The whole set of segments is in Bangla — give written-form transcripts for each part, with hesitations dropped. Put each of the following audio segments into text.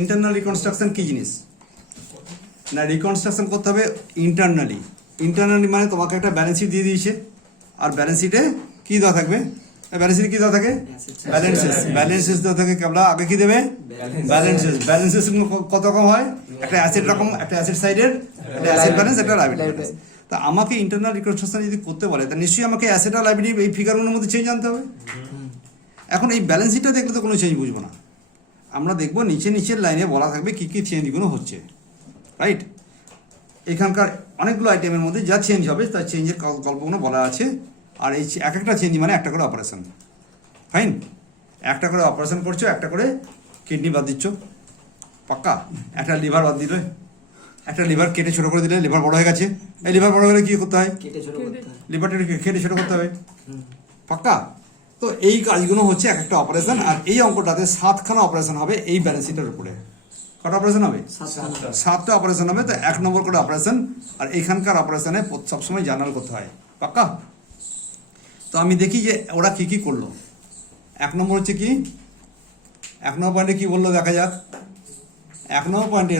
ইন্টারনাল রিকনস্ট্রাকশন কি জিনিস না, রিকনস্ট্রাকশন করতে হবে ইন্টারনালি। ইন্টারনালি মানে তোমাকে একটা ব্যালেন্স শিট দিয়ে দিয়েছে, আর ব্যালেন্স শিটে কী দেওয়া থাকবে, ব্যালেন্স শিটে কী দেওয়া থাকে, ব্যালেন্সেস দেওয়া থাকে। কেবলা আগে কী দেবে, ব্যালেন্সেস কত রকম হয়, একটা অ্যাসেট রকম, একটা অ্যাসেট সাইডের একটা অ্যাসেট ব্যালেন্স, একটা লাইবিলিটি ব্যালেন্স। তা আমাকে ইন্টারনাল রিকনস্ট্রাকশন যদি করতে বলে, তা নিশ্চয়ই আমাকে অ্যাসেট আর লাইবিলিটি এই ফিগারগুলোর মধ্যে চেঞ্জ আনতে হবে। এখন এই ব্যালেন্স শিটটা দেখলে তো কোনো চেঞ্জ বুঝবো না, আমরা দেখবো নিচের লাইনে বলা থাকবে কী কী চেঞ্জগুলো হচ্ছে, রাইট। এখানকার অনেকগুলো আইটেমের মধ্যে যা চেঞ্জ হবে তার চেঞ্জের গল্পগুলো বলা আছে। আর এই এক একটা চেঞ্জ মানে একটা করে অপারেশন, ফাইন। একটা করে অপারেশন করছো, একটা করে কিডনি বাদ দিচ্ছ, পাক্কা। একটা লিভার বাদ দিলে, একটা লিভার কেটে ছোটো করে দিলে, লিভার বড় হয়ে গেছে, এই লিভার বড় হলে কী করতে হয়, লিভারটা কেটে ছোটো করতে হবে, পাক্কা। তো এই কাজগুলো হচ্ছে এক একটা অপারেশন। আর এই অঙ্কটাতে 7খানা অপারেশন হবে এই ব্যালেন্স শিটের উপরে। কটা অপারেশন হবে, 7টা অপারেশন হবে। তো 1 নম্বর করে অপারেশন, আর এইখানকার অপারেশনে সবসময় জার্নাল করতে হয়, পাক্কা। তো আমি দেখি যে ওরা কী কী করলো। 1 নম্বর হচ্ছে কি, 1 নম্বর পয়েন্টে কী বললো দেখা যাক। 1 নম্বর পয়েন্টে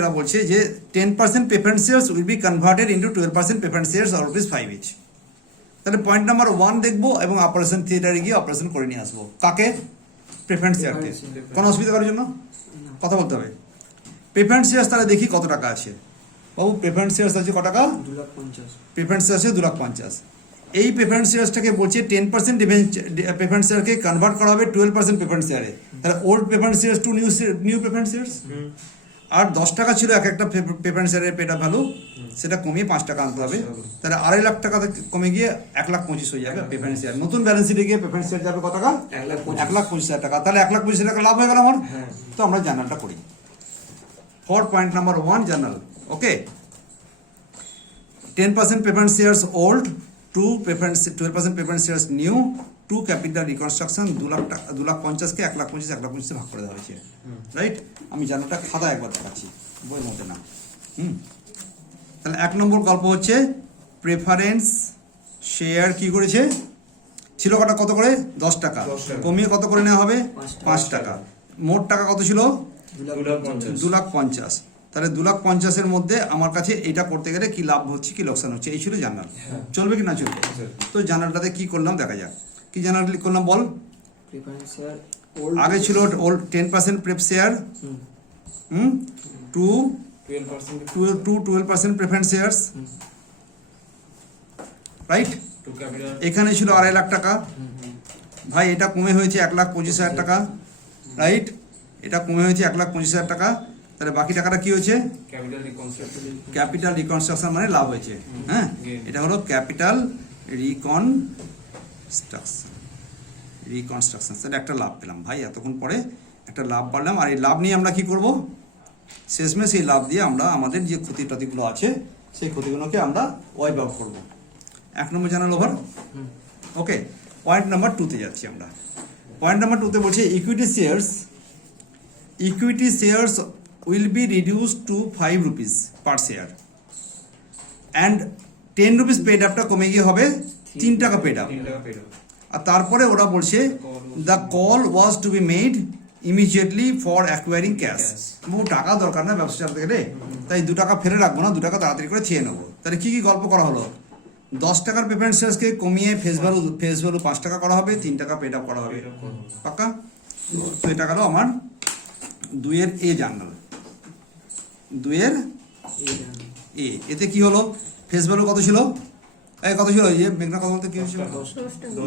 এরা বলছে যে 10% preference shares will be converted into 12% preference shares or ₹5 each. তাহলে পয়েন্ট নাম্বার 1 দেখবো এবং অপারেশন থিয়েটারে গিয়ে অপারেশন করে নিয়ে আসবো। কাকে, প্রেফারেন্স শেয়ারকে। কোনো অসুবিধা করার জন্য কথা বলতে হবে। প্রেফারেন্স শেয়ার্স তাহলে দেখি কত টাকা আছে। বাবু প্রেফারেন্স শেয়ার্স আছে কত টাকা, 2,50,000। প্রেফারেন্স শেয়ার্স আছে 2,50,000। এই প্রেফারেন্স শেয়ার্সটাকে বলছে 10% প্রেফারেন্স শেয়ারকে কনভার্ট করা হবে 12% প্রেফারেন্স শেয়ারে। তাহলে old preference shares to new preference shares. আর 10 টাকা ছিল এক একটা প্রেফারেন্স শেয়ারের পেড আপ ভ্যালু, সেটা কমিয়ে 5 টাকা আনতে হবে। তাহলে 2.5 লাখ টাকা কমে গিয়ে 1,25,000 হয়ে যাবে প্রেফারেন্স শেয়ার। নতুন ব্যালেন্স শিটে গিয়ে প্রেফারেন্স শেয়ার যাবে কত টাকা, 1,25,000 টাকা। তাহলে 1,25,000 টাকা লাভ হয়ে গেল আমার। তো আমরা জার্নালটা করি for point number 1 journal. Okay, 10% preference shares old, 12% preference shares new, 2 capital reconstruction. 2,50,000কে 1,25,000 ভাগ করে দেওয়া হয়েছে, রাইট। আমি জার্নালটা খাতা একবার দেখাচ্ছি, বইয়ের মধ্যে না। তাহলে 1 নম্বর গল্প হচ্ছে প্রেফারেন্স শেয়ার কি করেছে, ছিল কটা, কত করে 10 টাকা, কমিয়ে কত করে নেওয়া হবে 5 টাকা। মোট টাকা কত ছিল 2,50,000। তাহলে 2,50,000 মধ্যে আমার কাছে এটা করতে গেলে কি লাভ হচ্ছে কি লোকসান হচ্ছে, এই ছিল জার্নাল। চলবে কি না চলবে। তো জার্নালটাতে কি করলাম দেখা যাক, কি জার্নাল ক্লিক করলাম বল। আগে ছিল 10% প্রেফ শেয়ার, 12% প্রেফারেন্স শেয়ার্স, রাইট। এখানে ছিল 2.5 লাখ টাকা, ভাই এটা কমে হয়েছে 1,25,000 টাকা, রাইট। এটা কমে হয়েছে 1,25,000 টাকা। তাহলে বাকি টাকাটা কি হয়েছে, ক্যাপিটাল রিকনস্ট্রাকশন মানে লাভ হয়েছে। হ্যাঁ, এটা হলো ক্যাপিটাল রিকনস্ট্রাকশন। তাহলে একটা লাভ পেলাম ভাই, এতক্ষণ পরে একটা লাভ পারলাম। আর এই লাভ নিয়ে আমরা কি করব, শেষমেশ এই লাভ দিয়ে আমরা আমাদের যে ক্ষতি টতিগুলো আছে সেই ক্ষতিগুলোকে আমরা ওয়াইপ আউট করবো। 1 নম্বর জার্নাল ওভার। ওকে, পয়েন্ট নাম্বার 2তে যাচ্ছি আমরা। পয়েন্ট নাম্বার 2তে বলছে equity shares will be reduced to ₹5 per share and ₹10 paid upটা কমে গিয়ে হবে 3 টাকা পেড আপ। আর তারপরে ওরা বলছে the call was to be made immediately for acquiring cash. বহু টাকা দরকার না ব্যবসা চালাতে গেলে, তাই 2 টাকা ফেলে রাখবো না, 2 টাকা তাড়াতাড়ি করে খেয়ে নেবো। তাহলে কি কি গল্প করা হলো, 10 টাকার প্রেফারেন্স শেয়ার্সকে কমিয়ে ফেস ভ্যালু 5 টাকা করা হবে, 3 টাকা পেড আপ করা হবে, পাক্কা। তো এটা গেল আমার 2-এর এ জার্নাল, 2-এর এ। এতে কি হলো, ফেস ভ্যালু কত ছিল, কত ছিল, এই যে মেঘনা কত বলতে কি হয়েছিল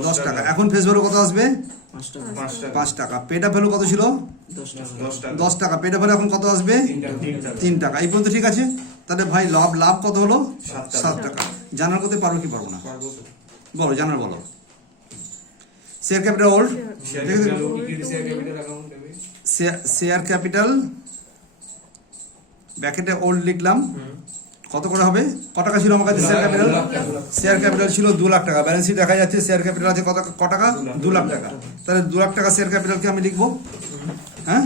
10 টাকা। এখন ফেস ভ্যালু কত আসবে 5 টাকা। পেড আপ ভ্যালু কত ছিল 10 টাকা। পেড আপ ভ্যালু এখন কত আসবে 3 টাকা। এই পর্যন্ত ঠিক আছে। তাহলে ভাই লাভ কত হলো 7 টাকা। জানার করতে পারবো কি পারবো না, বলো জানার বলো। Share capital old, share capital ব্র্যাকেটে ওল্ড লিখলাম, কত করে হবে, কত টাকা ছিল আমার কাছে শেয়ার ক্যাপিটাল ছিল 2 লাখ টাকা। ব্যালেন্স শিট দেখা যাচ্ছে শেয়ার ক্যাপিটাল আছে কত টাকা 2 লাখ টাকা। তাহলে 2 লাখ টাকা শেয়ার ক্যাপিটালকে আমি লিখবো, হ্যাঁ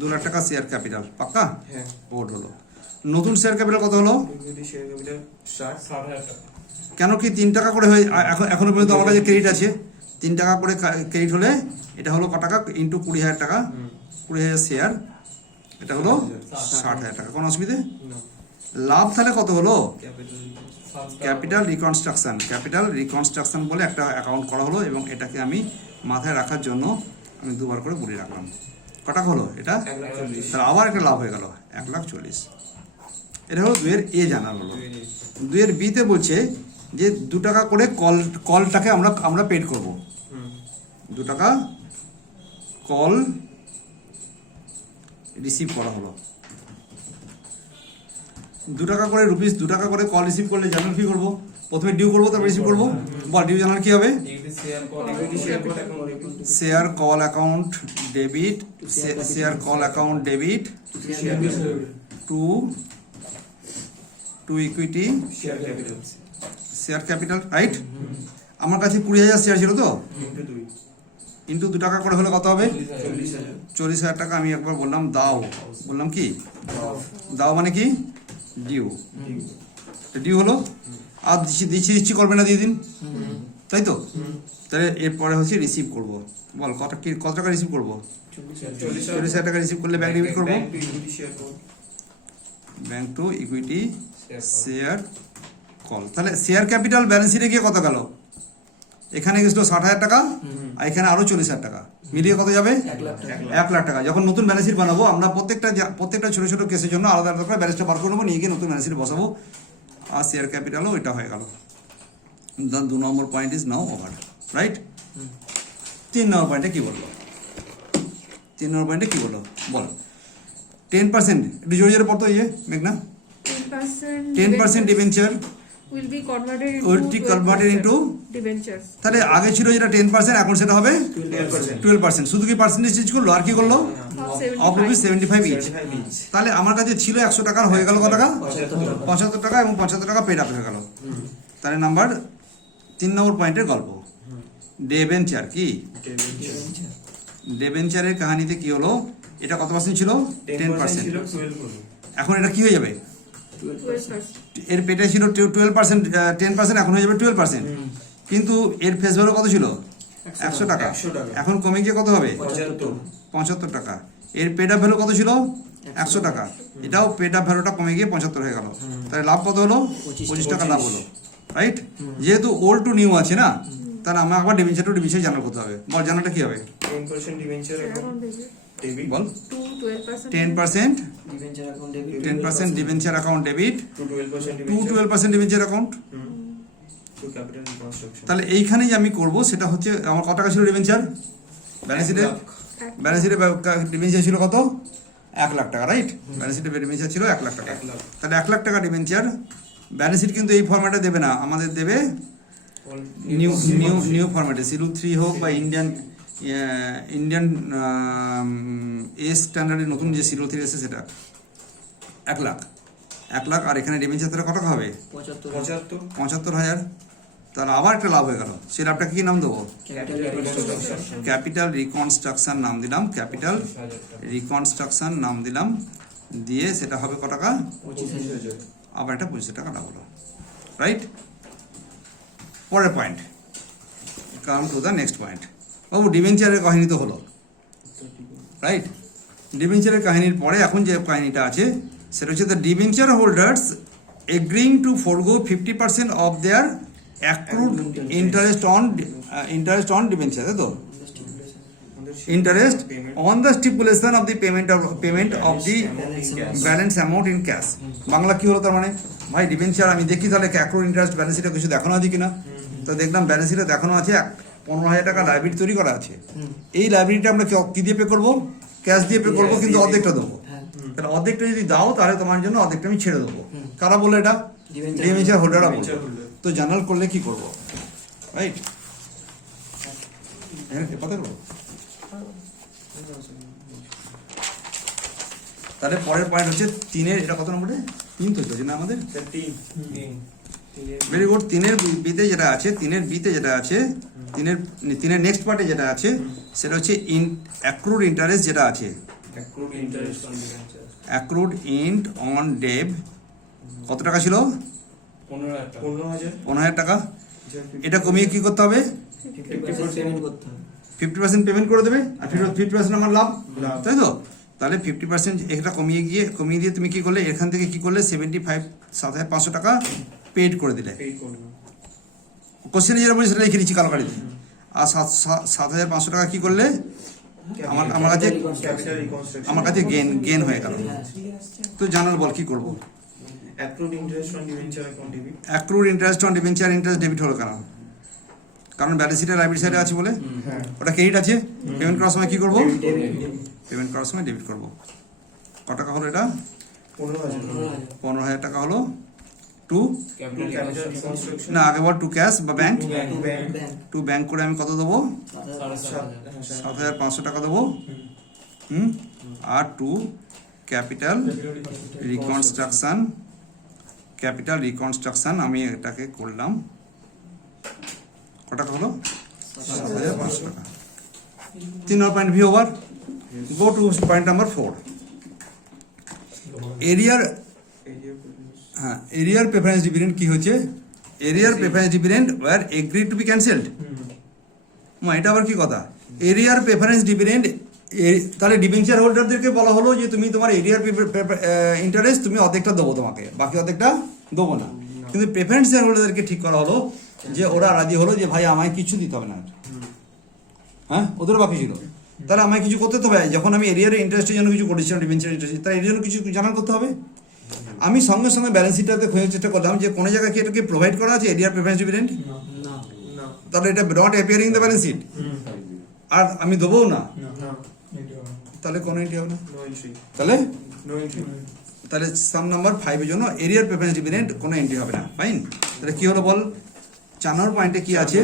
2 লাখ টাকা শেয়ার ক্যাপিটাল, পাক্কা ওল্ড হলো। নতুন শেয়ার ক্যাপিটাল কত হলো, কেন কি 3 টাকা করে হয়ে এখনো পর্যন্ত আমার কাছে ক্রেডিট আছে, 3 টাকা করে ক্রেডিট হলে এটা হলো কত টাকা ইন্টু 20,000 টাকা, 20,000 শেয়ার, এটা হলো 60,000 টাকা। কোনো অসুবিধে? লাভ তাহলে কত হলো? ক্যাপিটাল রিকনস্ট্রাকশন বলে একটা অ্যাকাউন্ট করা হলো এবং এটাকে আমি মাথায় রাখার জন্য আমি দুবার করে বলে রাখলাম। কটা হলো এটা? তাহলে আবার একটা লাভ হয়ে গেল 1,40,000। এটা হলো 2 এর এ জানা হলো। 2 এর বিতে বলছে যে 2 টাকা করে কলটাকে আমরা পেড করব। 2 টাকা কল রিসিভ করা হলো। 2 টাকা করে রুপিস 2 টাকা করে কল রিসিভ করলে জানার কি করবো? প্রথমে ডিউ করবো, তারপর রিসিভ করবো। বল ডিউ জানার কি হবে? Share call account debit, share call account debit to equity share capital, right? আমার কাছে 20,000 শেয়ার ছিল তো, ইন্টু 2 টাকা করে হলে কত হবে? 40,000 টাকা। আমি একবার বললাম দাও, বললাম কি দাও মানে কি? ডিউ হলো। আর দিচ্ছি করবে না, দিয়ে দিন, তাই তো? তাহলে এরপরে হচ্ছে রিসিভ করব। বল কত টাকা রিসিভ করবো? 40,000 টাকা রিসিভ করলে ব্যাংক ডেবিট করবো, bank to equity share call. তাহলে শেয়ার ক্যাপিটাল ব্যালেন্স শিটে গিয়ে কত গেল? এখানে গেছিল 60,000 টাকা, আর এখানে আরো 40,000 টাকা, মিলিয়ে কত যাবে? 1,00,000 টাকা। যখন নতুন ব্যালেন্স শিট বানাবো আমরা প্রত্যেকটা ছোট ছোট কেসের জন্য আলাদা আলাদা করে ব্যালেন্সটা বার করে নেবো, নিয়ে গিয়ে নতুন ব্যালেন্স শিট বসাবো। আর শেয়ার ক্যাপিটালও এটা হয়ে গেল। 2 number point is now over, right? 3 number পয়েন্টে কি বললো? 3 নম্বর পয়েন্টে কি বললো বল? 10%, একটু জোরে জোরে পড়তো ইয়ে মেঘনা। 10% debenture will be converted into debentures. তাহলে আগে ছিল যেটা 10%, এখন সেটা হবে 12%। শুধু কি পার্সেন্টেজ চেঞ্জ করলো, আর কি করলো? Of rupees 75 each. তাহলে আমার কাছে ছিল 100 টাকা, হয়ে গেল কত টাকা? 75 টাকা, এবং 75 টাকা পেড আপ হয়ে গেল। তাহলে নাম্বার 3 নম্বর পয়েন্টের গল্প। ডেবেঞ্চার কি? ডেবেঞ্চারের কাহিনীতে কি হলো? এটা কত পার্সেন্ট ছিল? 10%। এখন এটা কি হয়ে যাবে? 12%. এর পেটে ছিল 12%, 10%, এখন হয়ে যাবে 12%। কিন্তু এর ফেস ভ্যালু কত ছিল? 100 টাকা। এখন কমে গিয়ে কত হবে? 75 টাকা। এর পেড আপ ভ্যালু কত ছিল? 100 টাকা। এটাও পেড আপ ভ্যালুটা কমে গিয়ে 75 হয়ে গেল। তাহলে লাভ কত হলো? 25 টাকা লাভ হলো, রাইট? যেহেতু ওল্ড টু নিউ আছে না, তাহলে আমরা আবার ডিবেঞ্চার টু ডিবেঞ্চার জানা করতে হবে। বল জানাটা কি হবে? 10% ডিবেঞ্চার অ্যাকাউন্ট ডেবিট, বল 12% 10% debenture account debit, 10% debenture account debit to 12% to 12% debenture account. To capital reconstruction. তাহলে এইখানেই আমি করব, সেটা হচ্ছে আমার কত টাকা ছিল ডিবেঞ্চার? ব্যালেন্স শিটে ডিবেঞ্চার ছিল কত? 1,00,000 টাকা, রাইট? ব্যালেন্স শিটে ডিবেঞ্চার ছিল 1,00,000 টাকা। তাহলে 1,00,000 টাকা ডিবেঞ্চার। ব্যালেন্স শিট কিন্তু এই ফরম্যাটে দেবে না, আমাদের দেবে নিউ ফরম্যাটে, সিলু 3 হোক বা ইন্ডিয়ান এস স্ট্যান্ডার্ডের নতুন যে সিলু 3 এসে সেটা 1,00,000। আর এখানে ডিবেঞ্চার তাহলে কত টাকা হবে? 75,000। তাহলে আবার একটা লাভ হয়ে গেল। সেই লাভটাকে কি নাম দেবো? ক্যাপিটাল রিকনস্ট্রাকশন নাম দিলাম, ক্যাপিটাল রিকনস্ট্রাকশন নাম দিলাম, দিয়ে সেটা হবে কত টাকা? 25,000। আবার একটা 25 টাকা লাভ হলো, রাইট? পরের point, come to the next point. বাবু ডিবেঞ্চারের কাহিনী তো হলো, রাইট? ডিবেঞ্চারের কাহিনীর পরে এখন যে কাহিনীটা আছে সেটা হচ্ছে the debenture holders agreeing to forgo 50% of their accrued interest on debenture, তাই তো? Interest on the stipulation of the payment of the balance amount in cash. Bangla কি হলো তার মানে? ভাই ডিবেঞ্চার আমি দেখি তাহলে অ্যাক্রুড ইন্টারেস্ট ব্যালেন্স শিটে কিছু দেখানো আছে কিনা। তো দেখলাম ব্যালেন্স শিটে দেখানো আছে 15,000 টাকা লাইবিলিটি তৈরি করা আছে। এই লাইবিলিটিটা আমরা কি দিয়ে পে করবো? ক্যাশ দিয়ে পে করবো, কিন্তু অর্ধেকটা দেবো। তাহলে অর্ধেকটা যদি দাও তাহলে তোমার জন্য অর্ধেকটা আমি ছেড়ে দেবো। কারা বলে এটা? ডিবেঞ্চার হোল্ডাররা বলবে। তো জার্নাল করলে কি করবো, রাইট? কথা বলবো। তাহলে পরের পয়েন্ট হচ্ছে 3-এর, এটা কত নম্বরে? 3 তো হচ্ছে না আমাদের? 3 ভেরি গুড। 3-এর বিতে যেটা আছে, 3-এর বিতে যেটা আছে, 3-এর নেক্সট পার্টে যেটা আছে সেটা হচ্ছে অ্যাক্রুড ইন্টারেস্ট যেটা আছে, accrued interest on debenture, accrued int on deb কত টাকা ছিল? 15,000 15,000 টাকা। এটা কমিয়ে কি করতে হবে? 50% পেমেন্ট করতে হবে। 50% পেমেন্ট করে দেবে আর 50% আমার লাভ, তাই তো? তাহলে 50% এটা কমিয়ে দিয়ে তুমি কি করলে, এখান থেকে কি করলে 7,500 টাকা পেড করে দিলে। পেড করুন। কোশ্চেনে যেটা বলছি সেটা লিখে দিচ্ছি কালো কালিতে। আর 7,500 টাকা কি করলে আমার কাছে ক্যাপিটাল রিকনস্ট্রাকশন। আমার কাছে গেন হয়ে গেল। তো জানার বল কি করবো? Accrued interest on debenture account debit. Accrued interest on debenture interest debit হলো কেন? কারণ ব্যালেন্স শিটে লাইবিলিটি সাইডে আছে বলে। হ্যাঁ। ওটা ক্রেডিট আছে, পেমেন্ট করার সময় কি করবো? ডেবিট। পেমেন্ট করার সময় ডেবিট করবো। কত টাকা হলো এটা? 15,000। 15,000 টাকা হলো টু, ক্যাপিটাল রিকনস্ট্রাকশন। না আগে বল টু ক্যাশ বা bank. To bank. To bank করে আমি কত দেবো? 7,500 টাকা দেবো। আর টু ক্যাপিটাল রিকনস্ট্রাকশন আমি এটাকে করলাম। কত টাকা হলো? 7,500 টাকা। 3 number point be over. Go to point number 4। Arrear preference dividend কি হচ্ছে? Arrear preference dividend were agreed to be cancelled. এটা আবার কি কথা? এরিয়ার প্রেফারেন্স ডিভিডেন্ড, তাহলে ডিবেঞ্চার হোল্ডারদেরকে বলা হলো যে তুমি তোমার এরিয়ার ইন্টারেস্ট তুমি অর্ধেকটা দেবো, তোমাকে বাকি অর্ধেকটা দেবো না। কিন্তু প্রেফারেন্স শেয়ার হোল্ডারদেরকে ঠিক করা হলো যে ওরা রাজি হলো যে ভাই আমায় কিছু দিতে হবে না। হ্যাঁ, ওদের বাকি ছিল, তাহলে আমায় কিছু করতে হবে। যখন আমি এরিয়ার ইন্টারেস্টের জন্য কিছু করেছিলাম, ডিবেঞ্চার ইন্টারেস্ট, তার এর জন্য কিছু জানার করতে হবে। আমি সঙ্গে সঙ্গে ব্যালেন্স শিটটাতে খোঁজার চেষ্টা করলাম যে কোনো জায়গায় কি এটাকে প্রোভাইড করা আছে এরিয়ার প্রেফারেন্স ডিভিডেন্ড। তাহলে এটা not appearing the balance sheet, আর আমি দেবো না, তাহলে কোনো এন্ট্রি হবে না। তাহলে সাম নাম্বার 5 এর জন্য এরিয়ার প্রেফারেন্স ডিভিডেন্ড কোনো এন্ট্রি হবে না। ফাইন। তাহলে কি হলো বল? 4 নম্বর পয়েন্টে কি আছে?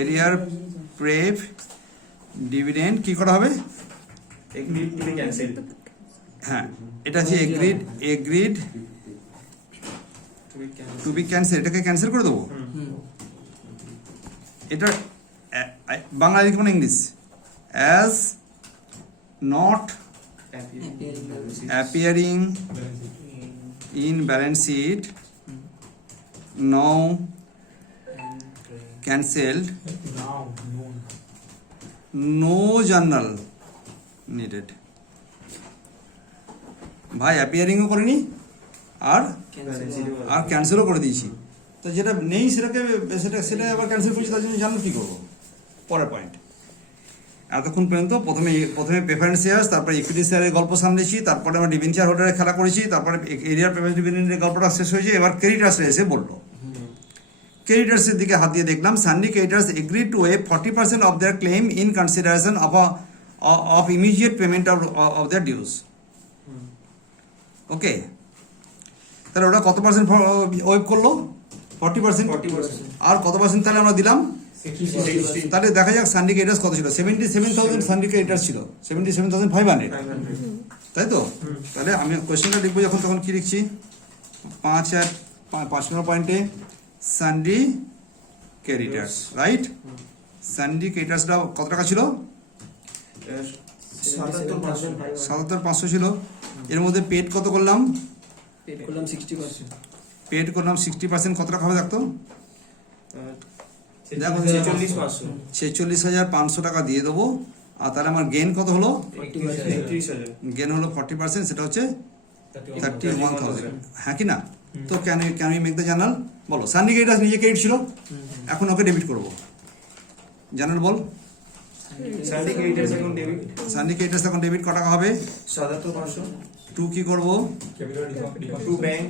এরিয়ার প্রেফ ডিভিডেন্ড কি করা হবে? Agreed to be cancelled. হ্যাঁ, এটা আছে এগ্রিড টু বি ক্যান্সেল। এটাকে ক্যান্সেল করে দেবো। এটা বাংলা লিখব না English? As not appearing in balance sheet, no cancelled, no journal needed. ভাই অ্যাপিয়ারিংও করিনি আর ক্যান্সেলও করে দিয়েছি। তো যেটা নেই সেটা আবার ক্যান্সেল করছি, তার জন্য জানো কি করবো? পরের পয়েন্ট। এতক্ষণ পর্যন্ত প্রথমে প্রেফারেন্স শেয়ার্স, তারপরে ইকুইটি শেয়ারের গল্প সামলেছি, তারপরে আমরা ডিবেঞ্চার হোল্ডারের খেলা করেছি, তারপরে এরিয়ার প্রেফারেন্স ডিভিডেন্ডের গল্পটা শেষ হয়েছে। এবার ক্রেডিটার্সে এসে বললো, ক্রেডিটার্সের দিকে হাত দিয়ে দেখলাম sundry creditors agree to waive 40% of their claim in consideration of immediate payment of their dues. Okay, তাহলে ওরা কত পার্সেন্ট ওয়েভ করলো? 40%। আর কত পার্সেন্ট তাহলে আমরা দিলাম? 60। তাহলে দেখা যাক সানডি ক্রেডিটার্স কত ছিল? 77,000 সানডি ক্রেডিটার্স ছিল, 77,500, তাই তো? তাহলে আমি কোয়েশ্চেনটা লিখবো যখন, তখন কি লিখছি? 5 নম্বর পয়েন্টে সানডি ক্রেডিটার্স, রাইট? সানডি ক্রেডিটার্সটা কত টাকা ছিল? 77,500 ছিল। এর মধ্যে পেড কত করলাম? পেড করলাম 60%। কত টাকা হবে দেখতো? 46,500 টাকা দিয়ে দেবো। আর তাহলে আমার গেন কত হলো? গেন হলো 40%, সেটা হচ্ছে 31,000। হ্যাঁ কি না? তো can you make the journal? বলো। সানডি ক্রেডিটার্স নিজে ক্রেডিট ছিল, এখন ওকে ডেবিট করবো। জার্নাল বল। সানডি ক্রেডিটার্স এখন ডেবিট। সানডি ক্রেডিটার্স এখন ডেবিট কত টাকা হবে? 77,500। টু কি করবো? To bank.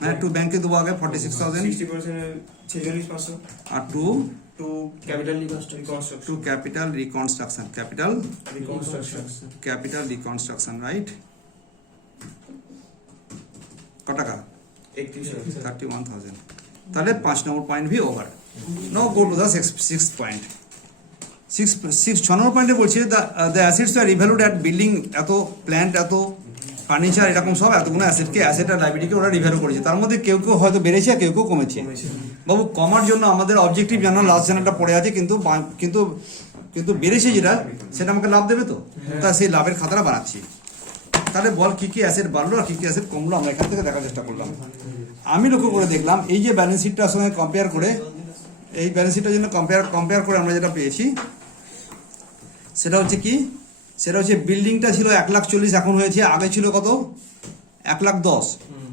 হ্যাঁ, টু ব্যাংকে দেবো আগে 46,000। 60% 46,500। আর two capital reconstruction. Two capital reconstruction, right? কত টাকা? 31,000। তাহলে 5 number point be over. Now go to the 6 point. 6 number পয়েন্টে বলছে the assets are revalued at building, এত প্ল্যান্ট, এত ফার্নিচার, এরকম সব এতগুলো অ্যাসেট আর লাইবিলিটিকে ওরা রিভ্যালু করেছে। তার মধ্যে কেউ হয়তো বেড়েছে, কেউ কমেছে। বাবু, কমার জন্য আমাদের অবজেক্টিভ জানা লাস্ট জানাটা পড়ে আছে, কিন্তু বেড়েছে যেটা, সেটা আমাকে লাভ দেবে তো। তা সেই লাভের খাতাটা বানাচ্ছি। তাহলে বল কি কি অ্যাসেট বাড়লো আর কি কি অ্যাসেট কমলো, আমরা এখান থেকে দেখার চেষ্টা করলাম। আমি লক্ষ্য করে দেখলাম এই যে ব্যালেন্স শিটটার সঙ্গে কম্পেয়ার করে এই ব্যালেন্স শিটের জন্য কম্পেয়ার করে আমরা যেটা পেয়েছি সেটা হচ্ছে কি, সেটা হচ্ছে বিল্ডিংটা ছিল 1,40,000, এখন হয়েছে, আগে ছিল কত 1,10,000,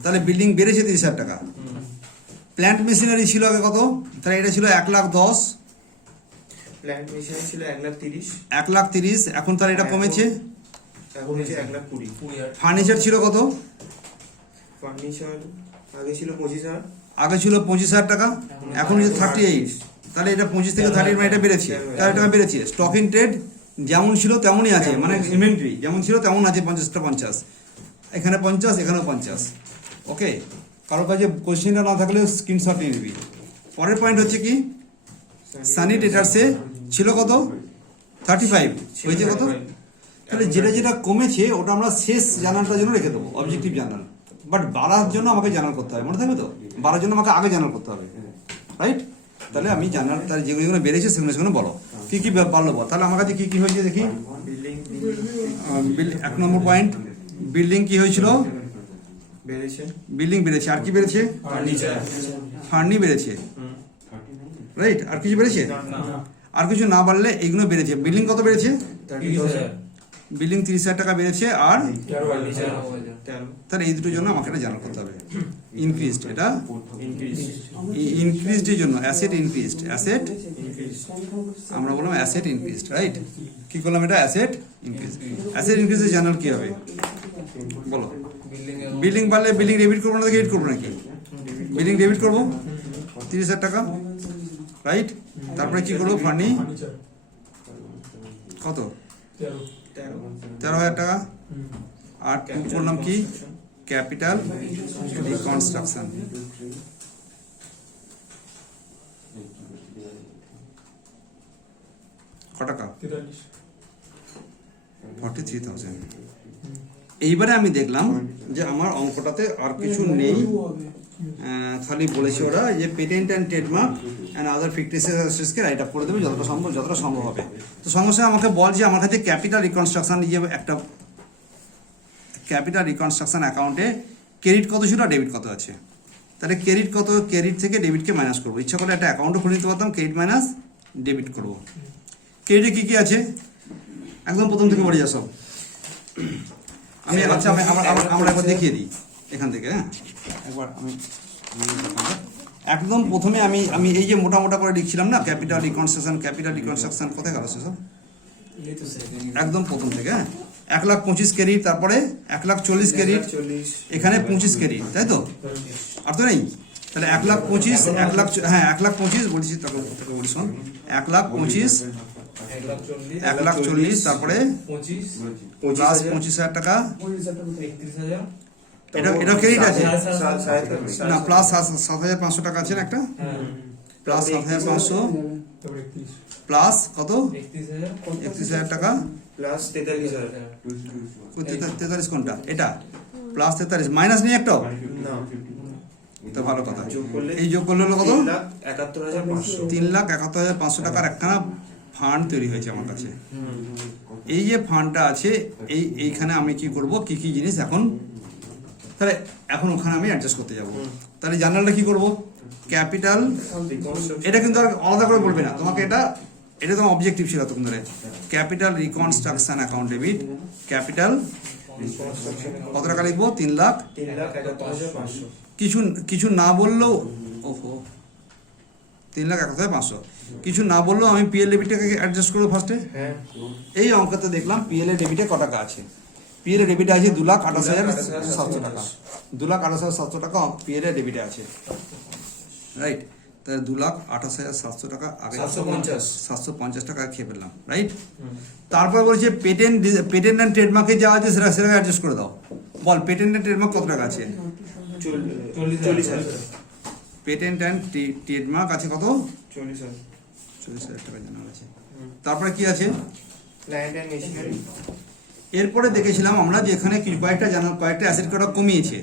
তাহলে বিল্ডিং বেড়েছে 30,000 টাকা। প্ল্যান্ট মেশিনারি ছিল আগে কত, তাহলে এটা ছিল 1,10,000, প্ল্যান্ট মেশিন ছিল 1,30,000, 1,30,000, এখন তাহলে এটা কমেছে। এখন হচ্ছে 1,20,000। ফার্নিচার ছিল কত, ফার্নিচার আগে ছিল 25,000, আগে ছিল 25,000 টাকা, এখন হচ্ছে 38, তাহলে এটা 25 থেকে 38 মানে এটা বেড়েছে, 4 টাকা বেড়েছে। স্টক ইন ট্রেড যেমন ছিল তেমনই আছে, মানে ইনভেন্টরি যেমন ছিল তেমন আছে, 50টা 50, এখানে 50, এখানেও 50। ওকে, কারোর কাছে কোশ্চেনটা না থাকলে স্ক্রিনশট নিয়ে নিবি। পরের পয়েন্ট হচ্ছে কি, স্যানিটেটার্সে ছিল কত 35, হয়েছে কত, তাহলে যেটা যেটা কমেছে ওটা আমরা শেষ জার্নালটার জন্য রেখে দেবো, অবজেক্টিভ জার্নাল। বাট বাড়ার জন্য আমাকে জার্নাল করতে হবে, মনে থাকবে তো, বাড়ার জন্য আমাকে আগে জার্নাল করতে হবে, রাইট? তাহলে আমি জার্নাল, তাহলে যেগুলো যেগুলো বেড়েছে সেগুলো বলো, কি কি বাড়লো বল। তাহলে আমার কাছে কি কি হয়েছে দেখি। বিল্ডিং 1 নম্বর পয়েন্ট, বিল্ডিং কি হয়েছিল, বেড়েছে, বিল্ডিং বেড়েছে। আর কি বেড়েছে, ফার্নিচার, ফার্নি বেড়েছে, রাইট? আর কিছু বেড়েছে, আর কিছু না বাড়লে এইগুলো বেড়েছে। বিল্ডিং কত বেড়েছে, 30,000, বিল্ডিং 30,000 টাকা বেড়েছে। আর ফার্নিচার 13, তাহলে এই দুটোর জন্য আমাকে এটা জানা করতে হবে। ইনক্রিজড, এটা ইনক্রিজ, ইনক্রিজডের জন্য অ্যাসেট ইনক্রিজড, অ্যাসেট ইনক্রিজ, আমরা বললাম অ্যাসেট ইনক্রিজড, রাইট? কি করলাম, এটা অ্যাসেট ইনক্রিজ। অ্যাসেট ইনক্রিজের জার্নাল কি হবে বলো। বিল্ডিং বাড়লে বিল্ডিং ডেবিট করবো না, ক্রেডিট করবো নাকি? বিল্ডিং ডেবিট করবো 30,000 টাকা, রাইট? তারপরে কি করবো, ফান্ডি কত 13,000 টাকা। আর করলাম কি, ক্যাপিটাল রিকনস্ট্রাকশন, ক টাকা, 43,000। এইবারে আমি দেখলাম যে আমার অঙ্কটাতে আর কিছু নেই, খালি বলেছে ওরা যে patent and trademark and other fictitious অ্যাসেটসকে রাইট আপ করে দেবে যতটা সম্ভব হবে। তো সঙ্গে সঙ্গে আমাকে বল যে আমার কাছে ক্যাপিটাল রিকনস্ট্রাকশন, যে একটা ক্যাপিটাল রিকনস্ট্রাকশন অ্যাকাউন্টে ক্রেডিট কত ছিল আর ডেবিট কত আছে। তাহলে ক্রেডিট কত, ক্রেডিট থেকে ডেবিটকে মাইনাস করবো। ইচ্ছা করলে একটা অ্যাকাউন্টও খুলে নিতে পারতাম, ক্রেডিট মাইনাস ডেবিট করবো। ক্রেডিটে কী কী আছে একদম প্রথম থেকে বলে যা সব। আমি আচ্ছা আমরা একবার দেখিয়ে দিই এখান থেকে, হ্যাঁ একবার আমি একদম প্রথমে আমি এই যে মোটা মোটা করে লিখছিলাম না, ক্যাপিটাল রিকনস্ট্রাকশন কোথায় গেল সেসব, একদম প্রথম থেকে, হ্যাঁ 1,25,000 ক্রেডিট, তারপরে 1,40,000 ক্রেডিট, 40, এখানে 25 ক্রেডিট, তাই তো? আর তো নেই, তাহলে 1,25,000, 1,25,000 বলছি, তাকে বলি শোন, 1,25,000, 1,40,000, তারপরে প্লাস 25,000 টাকা, এটা ক্রেডিট আছে না, প্লাস 7,500 টাকা আছে না একটা, প্লাস 7,500 প্লাস কত 31,000 টাকা, প্লাস 43,000, 43 কোনটা, এটা প্লাস 43, মাইনাস নেই একটাও, না তো ভালো কথা। যোগ করলে এই যোগ করলে হলো কত, 3,71,500, 3,71,500 টাকার একখানা ফান্ড তৈরি হয়েছে আমার কাছে। এই যে ফান্ডটা আছে, এইখানে আমি কি করব, কি কি জিনিস এখন, তাহলে এখন ওখানে আমি অ্যাডজাস্ট করতে যাব। তাহলে জার্নালটা কি করব, ক্যাপিটাল, এটা কিন্তু আর আলাদা করে বলবে না তোমাকে, এটা তোমার অবজেক্টিভ ছিল তখন ধরে, capital reconstruction account debit, capital কত টাকা লিখবো, 3,71,500, কিছু না বললেও, ওহো 3,71,500, কিছু না বললেও আমি পিএল ডেবিটটাকে অ্যাডজাস্ট করবো ফার্স্টে। হ্যাঁ এই অঙ্কতে দেখলাম পিএল এ ডেবিটে ক টাকা আছে, পিএল এ ডেবিটে আছে 2,28,700 টাকা, 2,28,700 টাকা পিএল এ ডেবিটে আছে, রাইট? তাহলে 2,28,700 টাকা আগে 750 টাকা খেয়ে ফেললাম, রাইট? তারপর বলছে পেটেন্ট অ্যান্ড ট্রেডমার্কে যা আছে সেটাকে অ্যাডজাস্ট করে দাও। বল পেটেন্ট অ্যান্ড ট্রেডমার্ক কত টাকা আছে, 40,000, পেটেন্ট অ্যান্ড ট্রেডমার্ক আছে কত, 40,000, 40,000 টাকা জানা আছে। তারপরে কি আছে, প্ল্যান্ট অ্যান্ড মেশিনারি, এরপরে দেখেছিলাম আমরা যে এখানে কয়েকটা অ্যাসেট ওরা কমিয়েছে,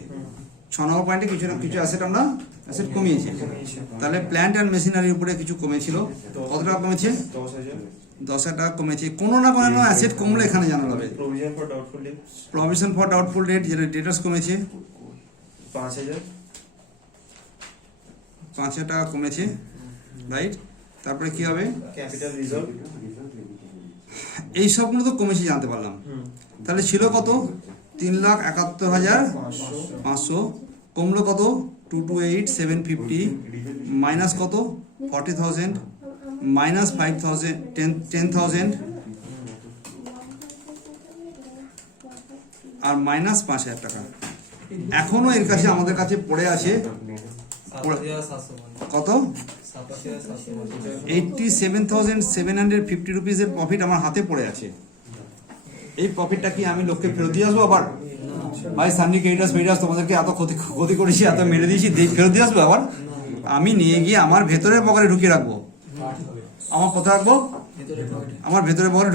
6 নম্বর পয়েন্টে কিছু অ্যাসেট আমরা কমিয়েছি। তাহলে প্ল্যান্ট অ্যান্ড মেশিনারির উপরে কিছু কমেছিল, কত টাকা কমেছে, 10,000, 10,000 টাকা কমেছে। কোনো না কোনো অ্যাসেট কমলে এখানে জানানো হবে। প্রভিশন ফর ডাউটফুল ডেট, যেটা ডেটার্স কমেছে 5,000, 5,000 টাকা কমেছে, রাইট? তারপরে কি হবে, ক্যাপিটাল রিজার্ভ এই সবগুলো তো কমেছে জানতে পারলাম। তাহলে ছিল কত, 3,71,500, কমলো কত 228,750, মাইনাস কত 40,000, মাইনাস 5,000, 10,000, আর মাইনাস 5,000 টাকা। এখনো এর কাছে আমাদের কাছে পড়ে আছে কত, 87,750 রুপিসের প্রফিট আমার হাতে পড়ে আছে। এই প্রফিটটা কি আমি লোককে ফেরত দিয়ে আসবো আবার? ভাই সান্নি ক্রেডিটার্স ফেডিটার্স তোমাদেরকে এত ক্ষতি করেছি, এত মেরে দিয়েছি, ফেরত দিয়ে আসবো আবার? আমি নিয়ে গিয়ে আমার ভেতরের পকেটে ঢুকিয়ে রাখবো। আমার কথা রাখবো, আমার ভেতরের পকেটে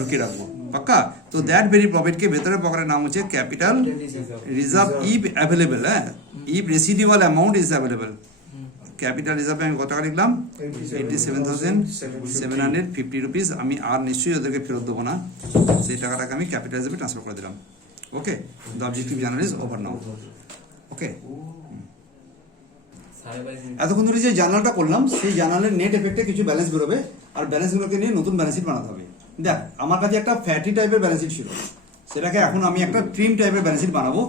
ঢুকিয়ে রাখবো পাক্কা। তো দ্যাট ভেরি প্রফিটকে ভেতরের পকেটের নাম হচ্ছে ক্যাপিটাল রিজার্ভ ইফ অ্যাভেলেবেল। হ্যাঁ, if residual amount is available. Capital রিজার্ভে আমি কত টাকা লিখলাম, 87,750 রুপিস। আমি আর নিশ্চয়ই ওদেরকে ফেরত দেবো না, সেই টাকাটাকে আমি ক্যাপিটাল রিজার্ভে ট্রান্সফার করে দিলাম। Okay, the objective journal is over now. Okay, এতক্ষণ ধরে যে জার্নালটা করলাম সেই জার্নালের নেট এফেক্টে কিছু ব্যালেন্স বেরোবে, আর ব্যালেন্সগুলোকে নিয়ে নতুন ব্যালেন্স শিট বানাতে হবে। দেখ, আমার কাছে একটা ফ্যাটি টাইপের ব্যালেন্স শিট ছিল, সেটাকে এখন আমি একটা ট্রিম টাইপের ব্যালেন্স শিট বানাবো।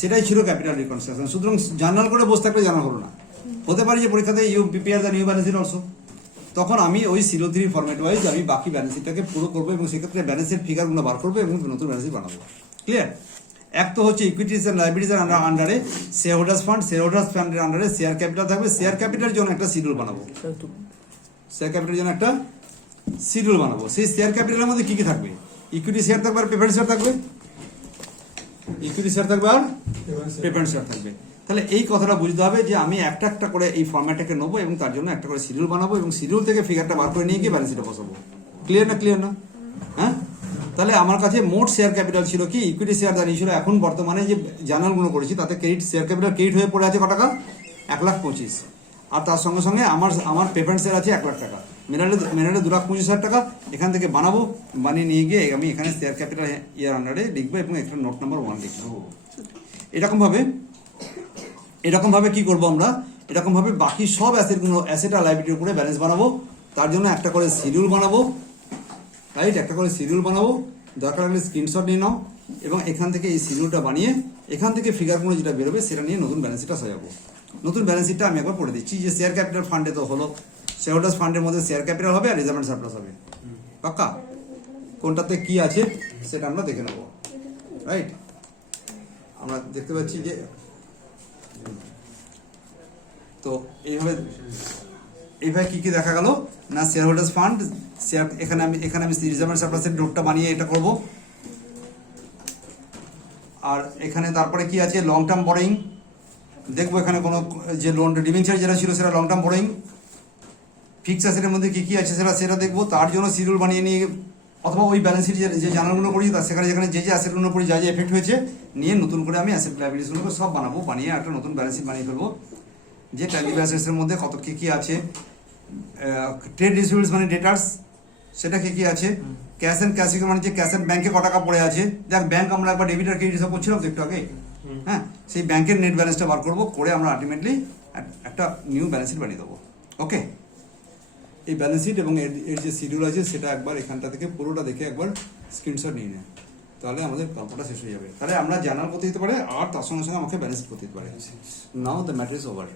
সেটাই ছিল ক্যাপিটাল রিকনস্ট্রাকশন। সুতরাং জার্নাল করে বসে থাকলে জানা হলো না। হতে পারে যে পরীক্ষাতে you prepare the new balance sheet also, তখন আমি ওই 03 ফরম্যাট ওয়াইজ আমি বাকি ব্যালেন্স শিটটাকে পুরো করবো এবং সেক্ষেত্রে ব্যালেন্সের ফিগারগুলো বার করবো এবং নতুন ব্যালেন্স শিট বানাবো। ক্লিয়ার? এক তো হচ্ছে ইকুইটিস এন্ড লায়াবিলিটিস এর আন্ডারে শেয়ার হোল্ডার্স ফান্ডের আন্ডারে শেয়ার ক্যাপিটাল থাকবে। শেয়ার ক্যাপিটালের জন্য একটা শিডিউল বানাবো, শেয়ার ক্যাপিটালের জন্য একটা শিডিউল বানাবো। সেই শেয়ার ক্যাপিটালের মধ্যে কি কি থাকবে, ইকুইটি শেয়ার থাকবে আর প্রেফারেন্স শেয়ার থাকবে, ইকুইটি শেয়ার থাকবে আর প্রেফারেন্স শেয়ার থাকবে। তাহলে এই কথাটা বুঝতে হবে যে আমি একটা একটা করে এই ফরম্যাটটাকে নেবো এবং তার জন্য একটা করে শিডিউল বানাবো এবং শিডিউল থেকে ফিগারটা বার করে নিয়ে গিয়ে ব্যালেন্স শিটে বসাবো। ক্লিয়ার না? হ্যাঁ, তাহলে আমার কাছে মোট শেয়ার ক্যাপিটাল ছিল কি, ইকুইটি শেয়ার দাঁড়িয়ে ছিল। এখন বর্তমানে যে জার্নালগুলো করেছি তাতে শেয়ার ক্যাপিটাল ক্রেডিট হয়ে পড়ে আছে কত টাকা, 1,25,000, আর তার সঙ্গে সঙ্গে আমার প্রেফারেন্স শেয়ার আছে 1,00,000 টাকা। মেনালে 2,25,000 টাকা এখান থেকে বানাবো, বানিয়ে নিয়ে গিয়ে আমি এখানে শেয়ার ক্যাপিটাল ইয়ার আন্ডারে লিখবো এবং একটা নোট নাম্বার 1 লিখবো। এরকমভাবে কি করবো আমরা, এরকমভাবে বাকি সব অ্যাসেট আর লাইবিলিটির উপরে ব্যালেন্স বানাবো। তার জন্য একটা করে শিডিউল বানাবো, রাইট, একটা করে শিডিউল বানাবো। দরকার হলে স্ক্রিনশট নিয়ে নাও এবং এখান থেকে এই শিডিউলটা বানিয়ে এখান থেকে ফিগারগুলো যেটা বেরোবে সেটা নিয়ে নতুন ব্যালেন্স শিটটা সাজাবো। নতুন ব্যালেন্স শিটটা আমি একবার পড়ে দিচ্ছি যে শেয়ার ক্যাপিটাল ফান্ডে তো হলো, শেয়ার হোল্ডার্স ফান্ডের মধ্যে শেয়ার ক্যাপিটাল হবে আর রিজার্ভ এন্ড সারপ্লাস হবে। পাক্কা? কোনটাতে কি আছে সেটা আমরা দেখে নেবো, রাইট। আমরা দেখতে পাচ্ছি যে তো এইভাবে কি কি দেখা গেল না, শেয়ার হোল্ডার্স ফান্ড, শেয়ার এখানে আমি রিজার্ভ এন্ড সারপ্লাসের নোটটা বানিয়ে এটা করব। আর এখানে তারপরে কি আছে, লং টার্ম বরোয়িং দেখবো। এখানে কোনো যে লোন ডিবেঞ্চার যেটা ছিল সেটা লং টার্ম বরোয়িং। ফিক্সড অ্যাসেটের মধ্যে কি কি আছে সেটা দেখবো। তার জন্য শিডিউল বানিয়ে নিয়ে অথবা ওই ব্যালেন্স শিট যে জার্নালগুলো করি তার সেখানে যেখানে যে অ্যাসেটগুলো পড়ি যা এফেক্ট হয়েছে নিয়ে নতুন করে আমি অ্যাসেট লায়াবিলিটিসগুলোকে সব বানাবো, বানিয়ে একটা নতুন ব্যালেন্স শিট বানিয়ে ফেলবো। যে ট্যানজিবল অ্যাসেটসের মধ্যে কত কি আছে, ট্রেড রিসিভেবলস মানে ডেটার্স সেটা কি আছে, ক্যাশ অ্যান্ড ক্যাশ মানে যে ক্যাশ অ্যান্ড ব্যাংকে কত টাকা পড়ে আছে। দেখ, ব্যাংক আমরা একবার ডেবিট আর ক্রেডিট সব করছিলাম তো একটু আগে। হ্যাঁ, সেই ব্যাংকের নেট ব্যালেন্সটা বার করবো, করে আমরা আলটিমেটলি একটা নিউ ব্যালেন্স শিট বানিয়ে দেবো। ওকে, এই ব্যালেন্স শিট এবং এর যে শিডিউল আছে সেটা একবার এখানটা থেকে পুরোটা দেখে একবার স্ক্রিনশট নিয়ে নেয়, তাহলে আমাদের গল্পটা শেষ হয়ে যাবে। তাহলে আমরা জার্নাল করতে দিতে পারে আর তার সঙ্গে সঙ্গে আমাকে ব্যালেন্স শিট করতে দিতে পারে। নাও দ্য ম্যাটার ইজ ওভার।